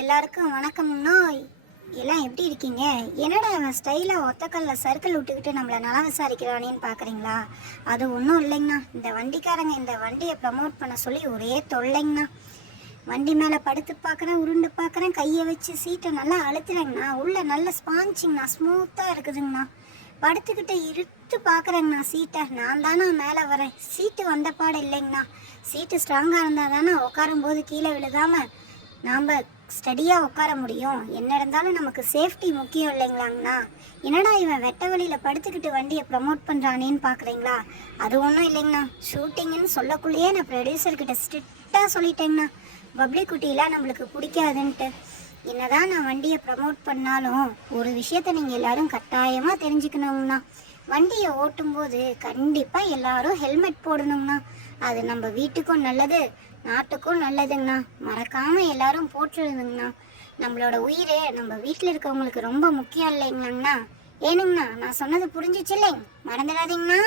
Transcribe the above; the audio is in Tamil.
எல்லாருக்கும் வணக்கம்னா எல்லாம் எப்படி இருக்கீங்க? என்னடா அவன் ஸ்டைலாக ஒத்தக்கல்ல சர்க்கிள் விட்டுக்கிட்டு நம்மளை நலம் விசாரிக்கிறானேன்னு பார்க்குறீங்களா? அது ஒன்றும் இல்லைங்கண்ணா. இந்த வண்டிக்காரங்க இந்த வண்டியை ப்ரமோட் பண்ண சொல்லி ஒரே தொல்லைங்கண்ணா. வண்டி மேலே படுத்து பார்க்குறேன், உருண்டு பார்க்குறேன், கையை வச்சு சீட்டை நல்லா அழுத்துறேங்கண்ணா. உள்ள நல்ல ஸ்பாஞ்சிங்கண்ணா, ஸ்மூத்தாக இருக்குதுங்கண்ணா. படுத்துக்கிட்ட இருத்து பார்க்குறேங்கண்ணா சீட்டை. நான் தானே மேலே வரேன், சீட்டு வந்த பாடு இல்லைங்கண்ணா. சீட்டு ஸ்ட்ராங்காக இருந்தால் தானே உட்காரும்போது கீழே விழுகாமல் நாம் ஸ்டடியாக உட்கார முடியும். என்ன இருந்தாலும் நமக்கு சேஃப்டி முக்கியம் இல்லைங்களாங்கண்ணா. என்னடா இவன் வெட்ட வழியில் படுத்துக்கிட்டு வண்டியை ப்ரமோட் பண்ணுறானேன்னு பார்க்குறீங்களா? அது ஒன்றும் இல்லைங்கண்ணா. ஷூட்டிங்குன்னு சொல்லக்குள்ளேயே நான் ப்ரொடியூசர்கிட்ட ஸ்ட்ரிக்டாக சொல்லிட்டேங்கண்ணா, பப்ளிக் குட்டியெலாம் நம்மளுக்கு பிடிக்காதுன்ட்டு. என்னதான் நான் வண்டியை ப்ரமோட் பண்ணாலும் ஒரு விஷயத்த நீங்கள் எல்லோரும் கட்டாயமாக தெரிஞ்சுக்கணுங்கண்ணா. வண்டியை ஓட்டும்போது கண்டிப்பாக எல்லாரும் ஹெல்மெட் போடணுங்கண்ணா. அது நம்ம வீட்டுக்கும் நல்லது, நாட்டுக்கும் நல்லதுங்கண்ணா. மறக்காமல் எல்லாரும் போட்டுருதுங்கண்ணா. நம்மளோட உயிரே நம்ம வீட்டில் இருக்கவங்களுக்கு ரொம்ப முக்கியம் இல்லைங்களாங்கண்ணா. ஏனுங்கண்ணா, நான் சொன்னது புரிஞ்சிச்சு இல்லைங்க? மறந்துடாதீங்கண்ணா.